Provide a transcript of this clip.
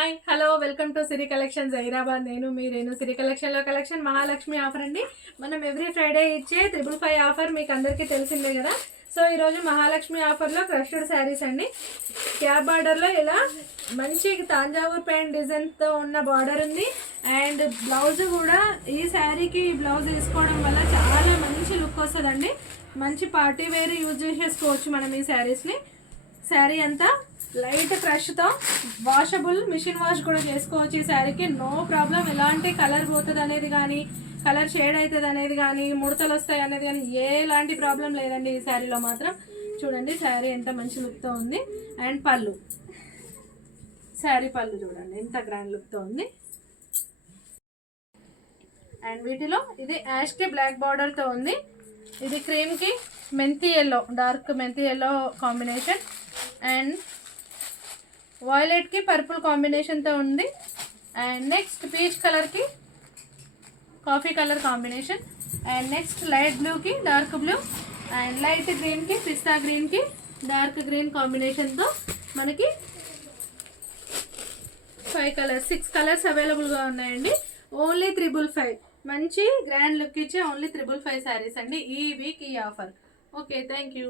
Hi hello welcome to Siri collections Hyderabad. నేను మీ రేణు. సిరి కలెక్షన్లో collection Mahalakshmi offer అండి. మనం ఎవ్రీ ఫ్రైడే ఇచ్చే 555 ఆఫర్ మీకు అందరికీ తెలిసిందే కదా. సో ఈరోజు మహాలక్ష్మి ఆఫర్లో క్రష్డ్ శారీస్ అండి. క్యాప్ బార్డర్లో ఇలా మంచి తాంజావూర్ ప్యాంట్ డిజైన్తో ఉన్న బార్డర్ ఉంది. అండ్ బ్లౌజ్ కూడా ఈ శారీకి బ్లౌజ్ వేసుకోవడం వల్ల చాలా మంచి లుక్ వస్తుందండి. మంచి పార్టీ వేర్ యూజ్ చేసేసుకోవచ్చు మనం ఈ శారీస్ని. శారీ అంతా లైట్ క్రష్తో వాషబుల్, మిషన్ వాష్ కూడా చేసుకోవచ్చు. ఈ శారీకి నో ప్రాబ్లం. ఎలాంటి కలర్ పోతుంది అనేది కానీ, కలర్ షేడ్ అవుతుంది అనేది కానీ, ముడతలు వస్తాయి అనేది కానీ ఎలాంటి ప్రాబ్లం లేదండి ఈ శారీలో మాత్రం. చూడండి శారీ ఎంత మంచి లుక్తో ఉంది. అండ్ పళ్ళు, శారీ పళ్ళు చూడండి ఎంత గ్రాండ్ లుక్తో ఉంది. అండ్ వీటిలో ఇది యాష్కి బ్లాక్ బార్డర్తో ఉంది. ఇది క్రీమ్కి మెంతి ఎల్లో, డార్క్ మెంతి ఎల్లో కాంబినేషన్. అండ్ వాయిలెట్కి పర్పుల్ కాంబినేషన్తో ఉంది. అండ్ నెక్స్ట్ పీచ్ కలర్కి coffee colour combination. And next light బ్లూకి డార్క్ బ్లూ. అండ్ లైట్ గ్రీన్కి పిస్తా గ్రీన్కి డార్క్ గ్రీన్ కాంబినేషన్తో మనకి 6 కలర్స్ అవైలబుల్గా ఉన్నాయండి. ఓన్లీ 555. మంచి గ్రాండ్ లుక్ ఇచ్చే ఓన్లీ 555 శారీస్ అండి ఈ వీక్ ఈ ఆఫర్. Okay, thank you.